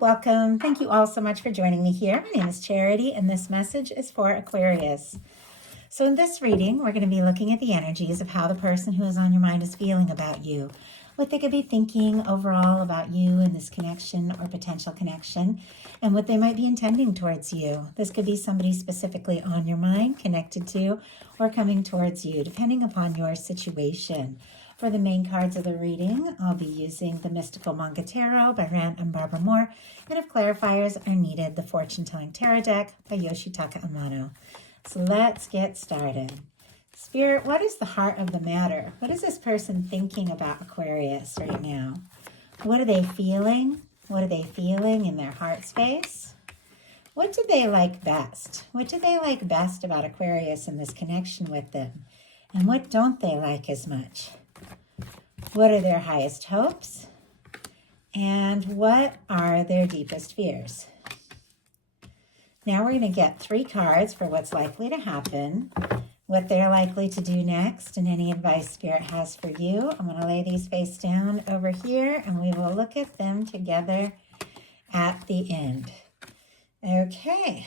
welcome. Thank you all so much for joining me here. My name is Charity, and this message is for Aquarius. So in this reading, we're going to be looking at the energies of how the person who is on your mind is feeling about you, what they could be thinking overall about you and this connection or potential connection, and what they might be intending towards you. This could be somebody specifically on your mind, connected to, or coming towards you, depending upon your situation. For the main cards of the reading, I'll be using the Mystical Manga Tarot by Rand and Barbara Moore, and if clarifiers are needed, the Fortune Telling Tarot deck by Yoshitaka Amano. So let's get started. Spirit, what is the heart of the matter? What is this person thinking about Aquarius right now? What are they feeling? What are they feeling in their heart space? What do they like best? What do they like best about Aquarius and this connection with them? And what don't they like as much? What are their highest hopes? And what are their deepest fears? Now we're going to get 3 cards for what's likely to happen, what they're likely to do next, and any advice Spirit has for you. I'm going to lay these face down over here, and we will look at them together at the end. Okay.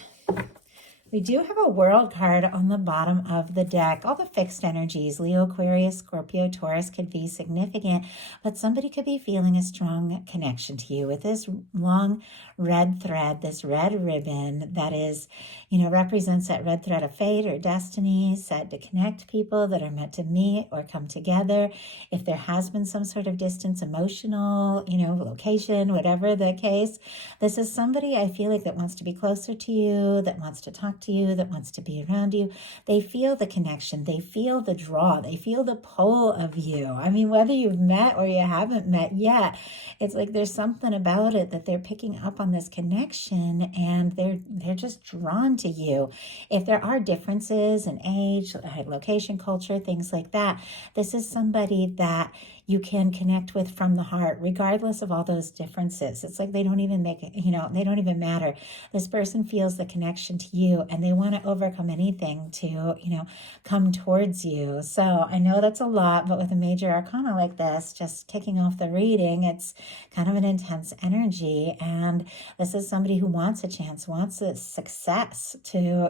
We do have a world card on the bottom of the deck. All the fixed energies, Leo, Aquarius, Scorpio, Taurus could be significant, but somebody could be feeling a strong connection to you with this long red thread, this red ribbon that is, represents that red thread of fate or destiny, said to connect people that are meant to meet or come together. If there has been some sort of distance, emotional, location, whatever the case, this is somebody I feel like that wants to be closer to you, that wants to talk to you, that wants to be around you. They feel the connection. They feel the draw. They feel the pull of you. I mean, whether you've met or you haven't met yet, it's like there's something about it that they're picking up on this connection, and they're just drawn to you. If there are differences in age, location, culture, things like that, this is somebody that you can connect with from the heart, regardless of all those differences. It's like they don't even make it, they don't even matter. This person feels the connection to you, and they want to overcome anything to, come towards you. So I know that's a lot, but with a major arcana like this, just kicking off the reading, it's kind of an intense energy. And this is somebody who wants a chance, wants a success to,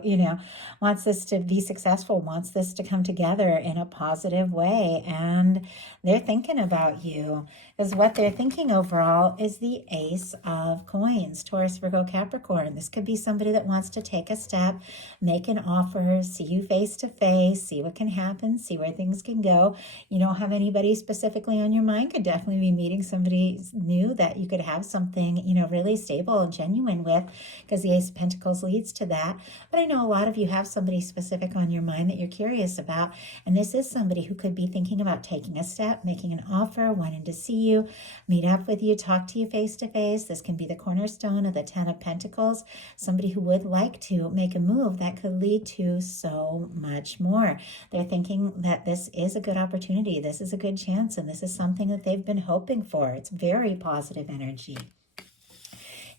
wants this to be successful, wants this to come together in a positive way. And they're thinking about you, because what they're thinking overall is the Ace of Coins, Taurus, Virgo, Capricorn. This could be somebody that wants to take a step, make an offer, see you face to face, see what can happen, see where things can go. You don't have anybody specifically on your mind. Could definitely be meeting somebody new that you could have something, really stable and genuine with, because the Ace of Pentacles leads to that. But I know a lot of you have somebody specific on your mind that you're curious about, and this is somebody who could be thinking about taking a step, making an offer, wanting to see you, meet up with you, talk to you face to face. This can be the cornerstone of the 10 of Pentacles, somebody who would like to make a move that could lead to so much more. They're thinking that this is a good opportunity, this is a good chance, and this is something that they've been hoping for. It's very positive energy.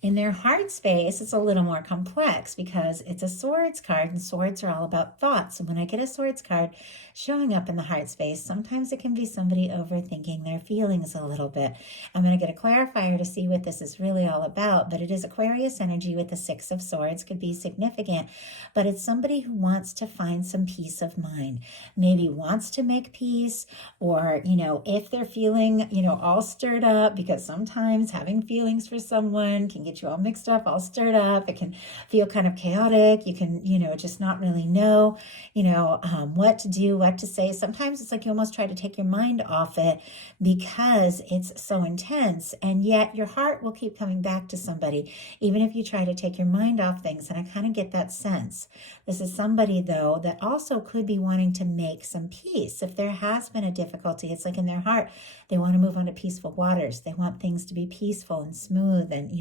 In their heart space, it's a little more complex because it's a swords card, and swords are all about thoughts. And when I get a swords card showing up in the heart space, sometimes it can be somebody overthinking their feelings a little bit. I'm going to get a clarifier to see what this is really all about, but it is Aquarius energy with the 6 of Swords, could be significant, but it's somebody who wants to find some peace of mind, maybe wants to make peace, or, if they're feeling, all stirred up, because sometimes having feelings for someone can get you all mixed up, all stirred up. It can feel kind of chaotic. You can, just not really know, what to do, what to say. Sometimes it's like you almost try to take your mind off it because it's so intense, and yet your heart will keep coming back to somebody, even if you try to take your mind off things. And I kind of get that sense. This is somebody, though, that also could be wanting to make some peace. If there has been a difficulty, it's like in their heart, they want to move on to peaceful waters. They want things to be peaceful and smooth and,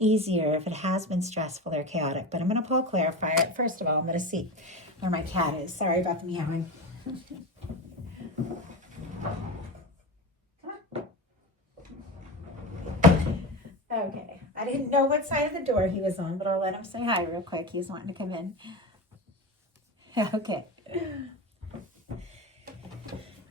easier if it has been stressful or chaotic. But I'm going to pull a clarifier. First of all, I'm going to see where my cat is. Sorry about the meowing. Okay, I didn't know what side of the door he was on, but I'll let him say hi real quick. He's wanting to come in. Okay.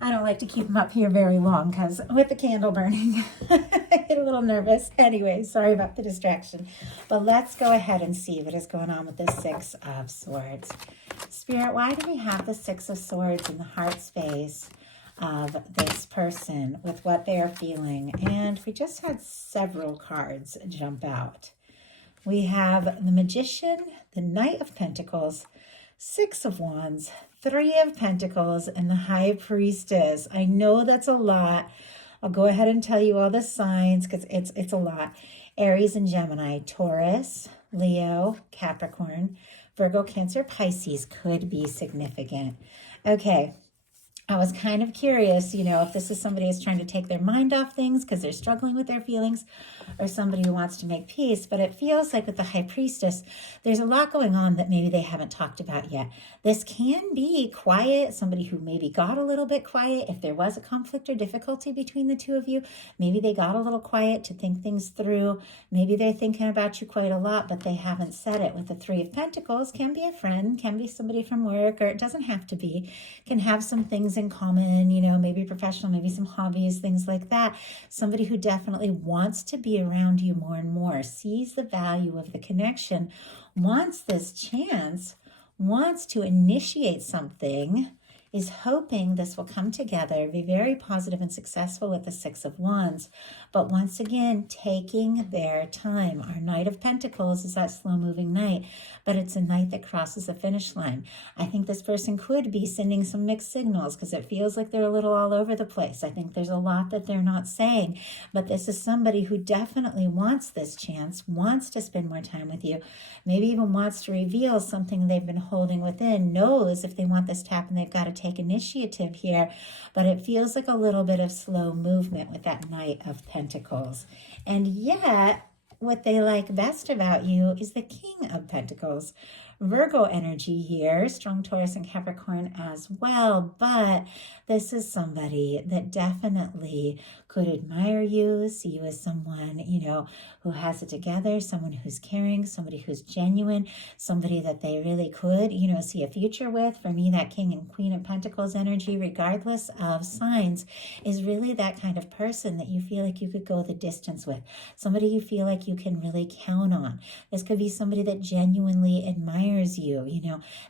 I don't like to keep them up here very long because with the candle burning, I get a little nervous. Anyway, sorry about the distraction. But let's go ahead and see what is going on with the Six of Swords. Spirit, why do we have the Six of Swords in the heart space of this person with what they are feeling? And we just had several cards jump out. We have the Magician, the Knight of Pentacles, Six of Wands, Three of Pentacles, and the High Priestess. I know that's a lot. I'll go ahead and tell you all the signs because it's a lot. Aries and Gemini, Taurus, Leo, Capricorn, Virgo, Cancer, Pisces could be significant. Okay. I was kind of curious, if this is somebody who's trying to take their mind off things because they're struggling with their feelings, or somebody who wants to make peace. But it feels like with the High Priestess, there's a lot going on that maybe they haven't talked about yet. This can be quiet, somebody who maybe got a little bit quiet. If there was a conflict or difficulty between the two of you, maybe they got a little quiet to think things through. Maybe they're thinking about you quite a lot, but they haven't said it. With the Three of Pentacles, can be a friend, can be somebody from work, or it doesn't have to be. Can have some things in common, maybe professional, maybe some hobbies, things like that. Somebody who definitely wants to be around you more and more, sees the value of the connection, wants this chance, wants to initiate something, is hoping this will come together, be very positive and successful with the Six of Wands. But once again, taking their time. Our Knight of Pentacles is that slow-moving knight, but it's a knight that crosses the finish line. I think this person could be sending some mixed signals because it feels like they're a little all over the place. I think there's a lot that they're not saying, but this is somebody who definitely wants this chance, wants to spend more time with you, maybe even wants to reveal something they've been holding within, knows if they want this to happen, they've got to take initiative here, but it feels like a little bit of slow movement with that Knight of Pentacles. And yet, what they like best about you is the King of Pentacles. Virgo energy here, strong Taurus and Capricorn as well, but this is somebody that definitely could admire you, see you as someone, who has it together, someone who's caring, somebody who's genuine, somebody that they really could, see a future with. For me, that King and Queen of Pentacles energy, regardless of signs, is really that kind of person that you feel like you could go the distance with, somebody you feel like you can really count on. This could be somebody that genuinely admires you,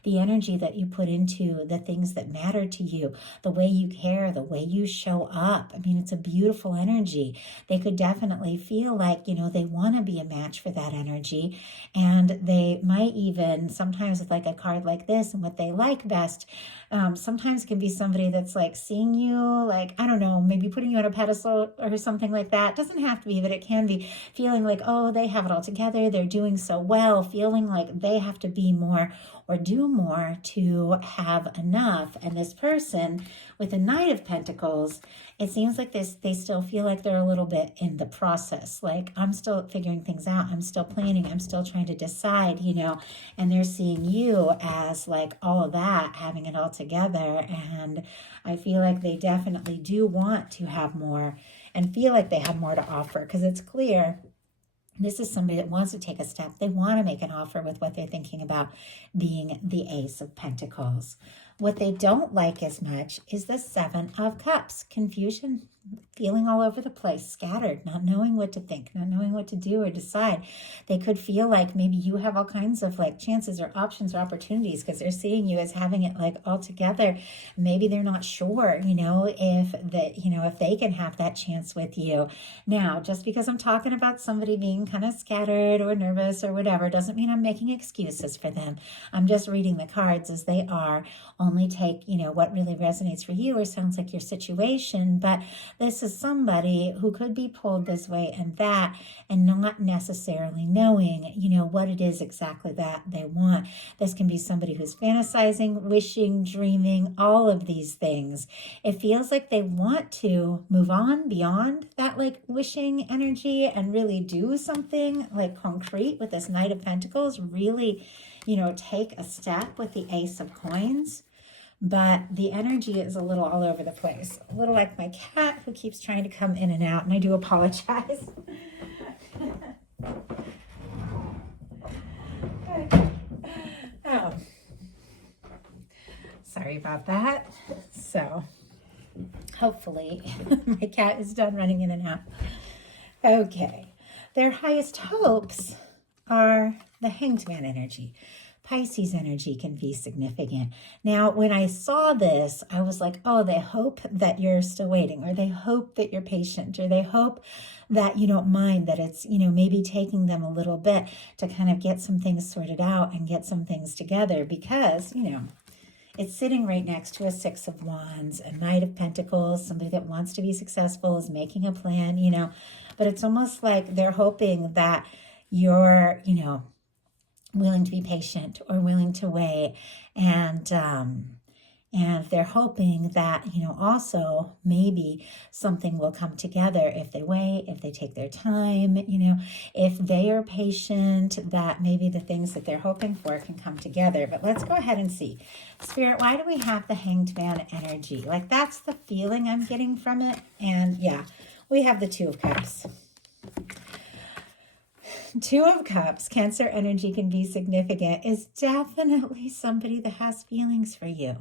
the energy that you put into the things that matter to you, the way you care, the way you show up. I mean, it's a beautiful energy. They could definitely feel like, they want to be a match for that energy. And they might even, sometimes with like a card like this and what they like best, sometimes it can be somebody that's like seeing you, like, I don't know, maybe putting you on a pedestal or something like that. It doesn't have to be, but it can be feeling like, oh, they have it all together. They're doing so well, feeling like they have to be more or do more to have enough. And this person with the Knight of Pentacles, it seems like they still feel like they're a little bit in the process. Like, I'm still figuring things out. I'm still planning. I'm still trying to decide, and they're seeing you as like all of that, having it all together. And I feel like they definitely do want to have more and feel like they have more to offer, because it's clear this is somebody that wants to take a step. They want to make an offer with what they're thinking about being the Ace of Pentacles. What they don't like as much is the Seven of Cups. Confusion, feeling all over the place, scattered, not knowing what to think, not knowing what to do or decide. They could feel like maybe you have all kinds of like chances or options or opportunities because they're seeing you as having it like all together. Maybe they're not sure, if they can have that chance with you. Now, just because I'm talking about somebody being kind of scattered or nervous or whatever, doesn't mean I'm making excuses for them. I'm just reading the cards as they are. Only take, what really resonates for you or sounds like your situation. But this is somebody who could be pulled this way and that and not necessarily knowing, what it is exactly that they want. This can be somebody who's fantasizing, wishing, dreaming, all of these things. It feels like they want to move on beyond that like wishing energy and really do something like concrete with this Knight of Pentacles, really, take a step with the Ace of Coins. But the energy is a little all over the place. A little like my cat who keeps trying to come in and out, and I do apologize. Sorry about that. So, Hopefully, my cat is done running in and out. Okay. Their highest hopes are the Hanged Man energy. Pisces energy can be significant. Now, when I saw this, I was like, oh, they hope that you're still waiting, or they hope that you're patient, or they hope that you don't mind that it's, maybe taking them a little bit to kind of get some things sorted out and get some things together because, it's sitting right next to a Six of Wands, a Knight of Pentacles, somebody that wants to be successful, is making a plan, but it's almost like they're hoping that you're, willing to be patient or willing to wait, and they're hoping that also maybe something will come together if they wait, if they take their time, if they are patient, that maybe the things that they're hoping for can come together. But let's go ahead and see. Spirit, why do we have the Hanged Man energy? Like, that's the feeling I'm getting from it. And yeah, we have the Two of Cups. Two of Cups, Cancer energy can be significant, is definitely somebody that has feelings for you.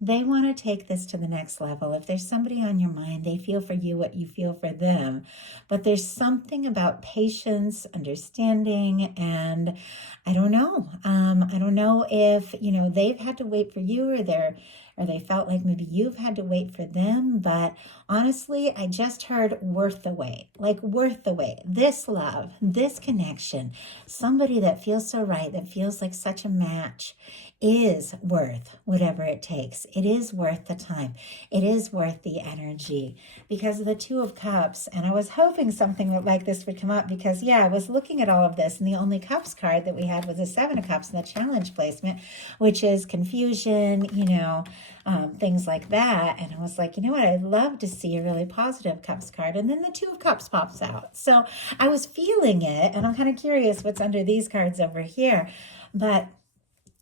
They want to take this to the next level. If there's somebody on your mind, they feel for you what you feel for them. But there's something about patience, understanding, and I don't know. I don't know if, they've had to wait for you, or they felt like maybe you've had to wait for them. But honestly, I just heard worth the wait, like worth the wait. This love, this connection, somebody that feels so right, that feels like such a match, is worth whatever it takes. It is worth the time. It is worth the energy because of the Two of Cups. And I was hoping something like this would come up because, I was looking at all of this, and the only Cups card that we had was a Seven of Cups in the challenge placement, which is confusion, things like that. And I was like, what? I'd love to see a really positive Cups card. And then the Two of Cups pops out. So I was feeling it, and I'm kind of curious what's under these cards over here. But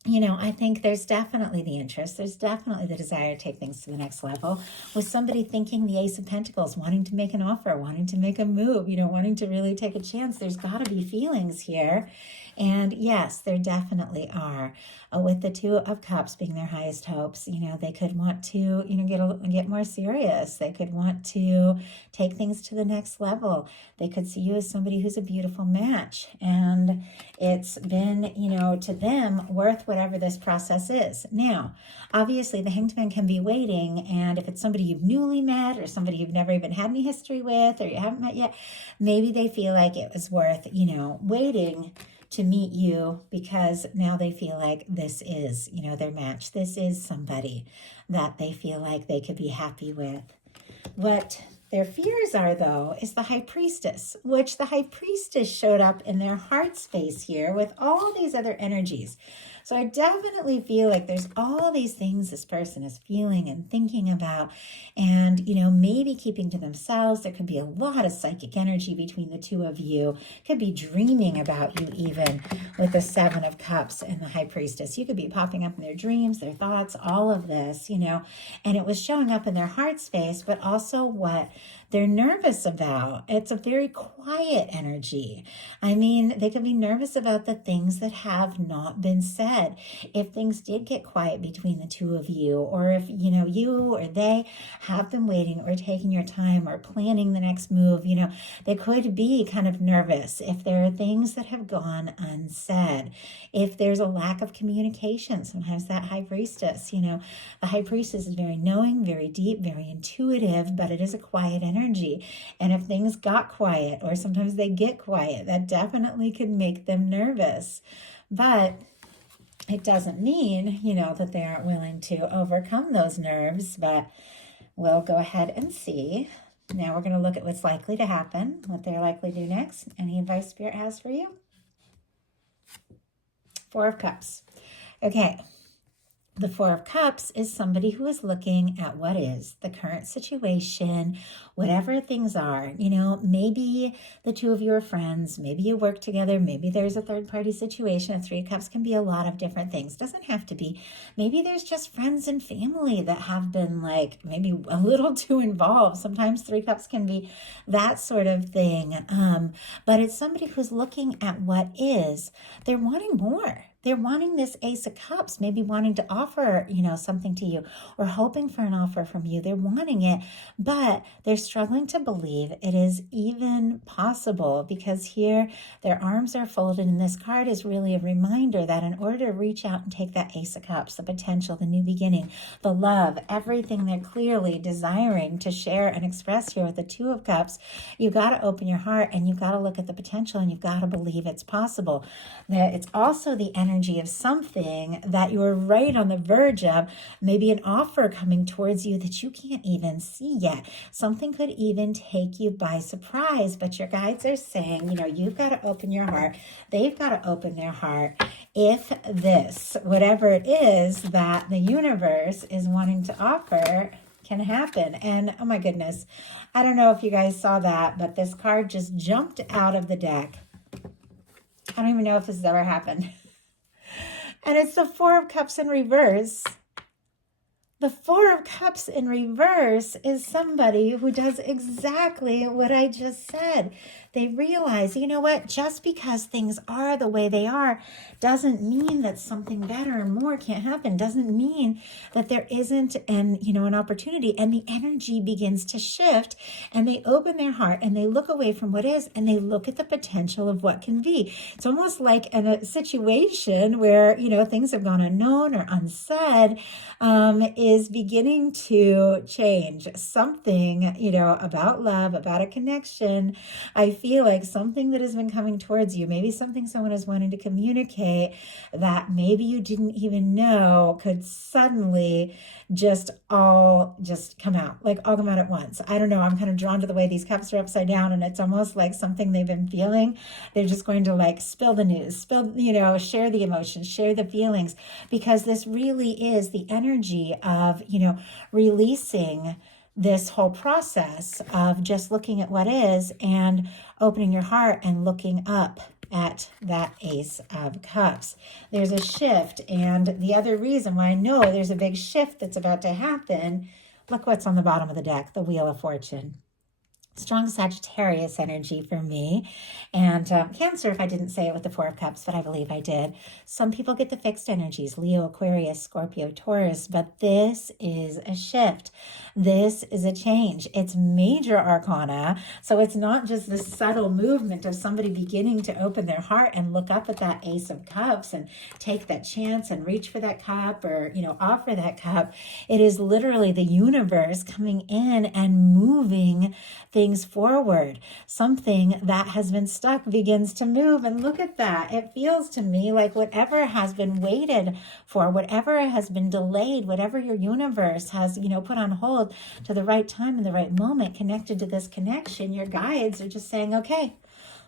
I think there's definitely the interest. There's definitely the desire to take things to the next level. With somebody thinking the Ace of Pentacles, wanting to make an offer, wanting to make a move, wanting to really take a chance. There's got to be feelings here. And yes, there definitely are. With the Two of Cups being their highest hopes, they could want to, get more serious. They could want to take things to the next level. They could see you as somebody who's a beautiful match. And it's been, to them worth whatever this process is. Now, obviously, the Hanged Man can be waiting. And if it's somebody you've newly met or somebody you've never even had any history with or you haven't met yet, maybe they feel like it was worth, waiting to meet you because now they feel like this is, their match. This is somebody that they feel like they could be happy with. What their fears are, though, is the High Priestess, which the High Priestess showed up in their heart space here with all these other energies. So I definitely feel like there's all these things this person is feeling and thinking about and, maybe keeping to themselves. There could be a lot of psychic energy between the two of you. Could be dreaming about you even with the Seven of Cups and the High Priestess. You could be popping up in their dreams, their thoughts, all of this, and it was showing up in their heart space, but also what they're nervous about. It's a very quiet energy. I mean, they could be nervous about the things that have not been said. If things did get quiet between the two of you, or if, you or they have been waiting or taking your time or planning the next move, they could be kind of nervous if there are things that have gone unsaid. If there's a lack of communication, sometimes that High Priestess, the High Priestess is very knowing, very deep, very intuitive, but it is a quiet energy. And if things got quiet, or sometimes they get quiet, that definitely can make them nervous. But it doesn't mean, that they aren't willing to overcome those nerves, but we'll go ahead and see. Now we're going to look at what's likely to happen, what they're likely to do next. Any advice Spirit has for you? Four of Cups. Okay. The Four of Cups is somebody who is looking at what is the current situation, whatever things are. Maybe the two of you are friends, maybe you work together, maybe there's a third party situation. A Three of Cups can be a lot of different things. Doesn't have to be. Maybe there's just friends and family that have been maybe a little too involved. Sometimes Three Cups can be that sort of thing. But it's somebody who's looking at what is. They're wanting more. they're wanting this Ace of Cups, maybe wanting to offer, something to you or hoping for an offer from you. They're wanting it, but they're struggling to believe it is even possible, because here their arms are folded, and this card is really a reminder that in order to reach out and take that Ace of Cups, the potential, the new beginning, the love, everything they're clearly desiring to share and express here with the Two of Cups, you got to open your heart and you've got to look at the potential and you've got to believe it's possible. It's also the energy of something that you're right on the verge of, maybe an offer coming towards you that you can't even see yet. Something could even take you by surprise, but your guides are saying, you've got to open your heart. They've got to open their heart. If this, whatever it is that the universe is wanting to offer, can happen. And oh my goodness, I don't know if you guys saw that, but this card just jumped out of the deck. I don't even know if this has ever happened. And it's the Four of Cups in reverse. The Four of Cups in reverse is somebody who does exactly what I just said. They realize, you know what, just because things are the way they are doesn't mean that something better and more can't happen. Doesn't mean that there isn't an opportunity. And the energy begins to shift, and they open their heart and they look away from what is and they look at the potential of what can be. It's almost like in a situation where, things have gone unknown or unsaid, is beginning to change. Something, about love, about a connection. I feel like something that has been coming towards you, maybe something someone is wanting to communicate that maybe you didn't even know, could suddenly just come out, all come out at once. I don't know. I'm kind of drawn to the way these cups are upside down, and it's almost like something they've been feeling. They're just going to spill the news, share the emotions, share the feelings, because this really is the energy of, releasing this whole process of just looking at what is and opening your heart and looking up at that Ace of Cups. There's a shift, and the other reason why I know there's a big shift that's about to happen, look what's on the bottom of the deck, the Wheel of Fortune. Strong Sagittarius energy for me, and Cancer if I didn't say it with the Four of Cups, but I believe I did. Some people get the fixed energies, Leo, Aquarius, Scorpio, Taurus, but this is a shift. This is a change. It's major arcana, so it's not just this subtle movement of somebody beginning to open their heart and look up at that Ace of Cups and take that chance and reach for that cup or, offer that cup. It is literally the universe coming in and moving things forward. Something that has been stuck begins to move, and look at that. It feels to me like whatever has been waited for, whatever has been delayed, whatever your universe has, put on hold to the right time and the right moment connected to this connection, your guides are just saying, okay,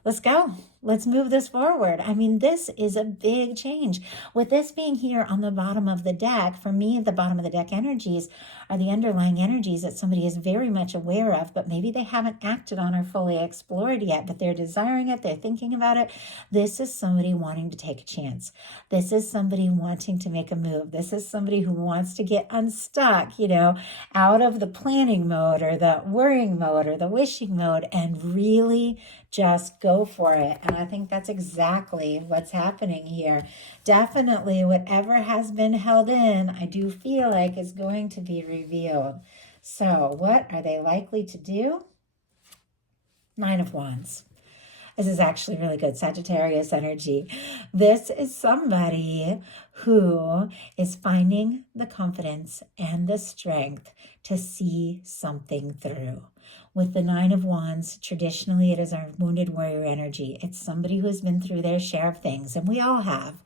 let's go. Let's move this forward. I mean, this is a big change. With this being here on the bottom of the deck, for me, the bottom of the deck energies are the underlying energies that somebody is very much aware of, but maybe they haven't acted on or fully explored yet, but they're desiring it. They're thinking about it. This is somebody wanting to take a chance. This is somebody wanting to make a move. This is somebody who wants to get unstuck, out of the planning mode or the worrying mode or the wishing mode and really just go for it. And I think that's exactly what's happening here. Definitely whatever has been held in, I do feel like is going to be revealed. So what are they likely to do? Nine of Wands. This is actually really good Sagittarius energy. This is somebody who is finding the confidence and the strength to see something through. With the Nine of Wands, traditionally it is our wounded warrior energy. It's somebody who has been through their share of things, and we all have.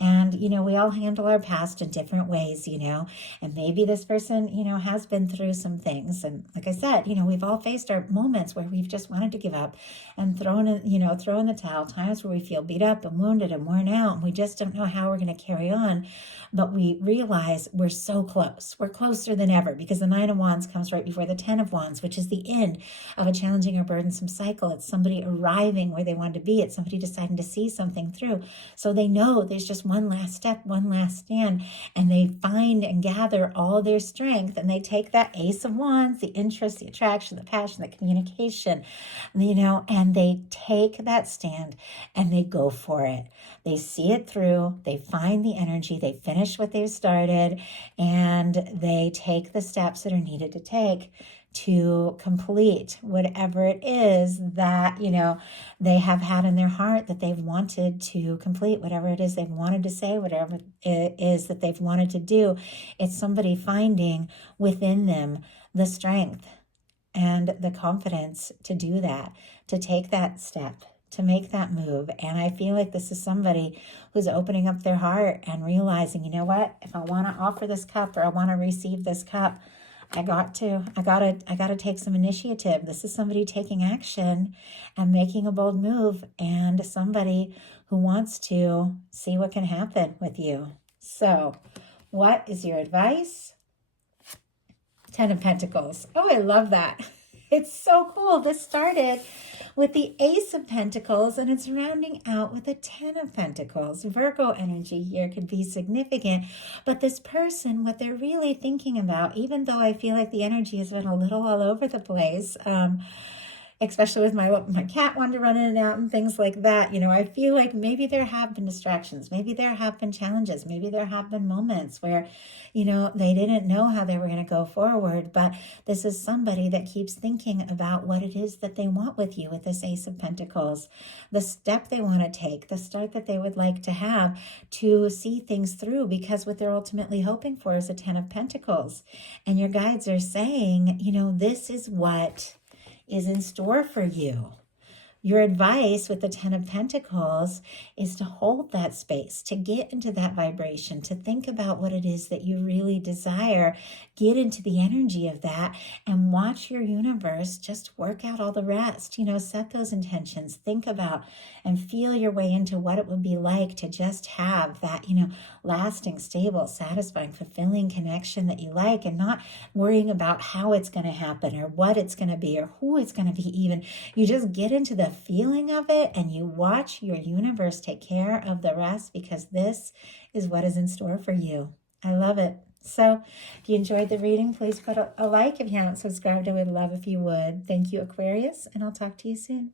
And, we all handle our past in different ways, and maybe this person, has been through some things. And like I said, we've all faced our moments where we've just wanted to give up and throw in the towel, times where we feel beat up and wounded and worn out, and we just don't know how we're going to carry on. But we realize we're so close. We're closer than ever, because the Nine of Wands comes right before the Ten of Wands, which is the end. end of a challenging or burdensome cycle. It's somebody arriving where they want to be. It's somebody deciding to see something through. So they know there's just one last step, one last stand, and they find and gather all their strength, and they take that Ace of Wands, the interest, the attraction, the passion, the communication, and they take that stand and they go for it. They see it through, they find the energy, they finish what they've started, and they take the steps that are needed to take to complete whatever it is that, they have had in their heart that they've wanted to complete, whatever it is they've wanted to say, whatever it is that they've wanted to do. It's somebody finding within them the strength and the confidence to do that, to take that step, to make that move. And I feel like this is somebody who's opening up their heart and realizing, you know what, if I want to offer this cup or I want to receive this cup, I gotta take some initiative. This is somebody taking action and making a bold move, and somebody who wants to see what can happen with you. So what is your advice? 10 of Pentacles. Oh, I love that. It's so cool. This started with the Ace of Pentacles, and it's rounding out with a 10 of Pentacles. Virgo energy here could be significant, but this person, what they're really thinking about, even though I feel like the energy has been a little all over the place, especially with my cat wanting to run in and out and things like that. I feel like maybe there have been distractions. Maybe there have been challenges. Maybe there have been moments where, they didn't know how they were going to go forward. But this is somebody that keeps thinking about what it is that they want with you with this Ace of Pentacles, the step they want to take, the start that they would like to have to see things through, because what they're ultimately hoping for is a 10 of Pentacles. And your guides are saying, this is what is in store for you. Your advice with the 10 of Pentacles is to hold that space, to get into that vibration, to think about what it is that you really desire, get into the energy of that, and watch your universe just work out all the rest. Set those intentions, think about and feel your way into what it would be like to just have that, lasting, stable, satisfying, fulfilling connection that you like, and not worrying about how it's going to happen or what it's going to be or who it's going to be even. You just get into the feeling of it and you watch your universe take care of the rest, because this is what is in store for you. I love it. So if you enjoyed the reading, please put a like. If you haven't subscribed, I would love if you would. Thank you, Aquarius, and I'll talk to you soon.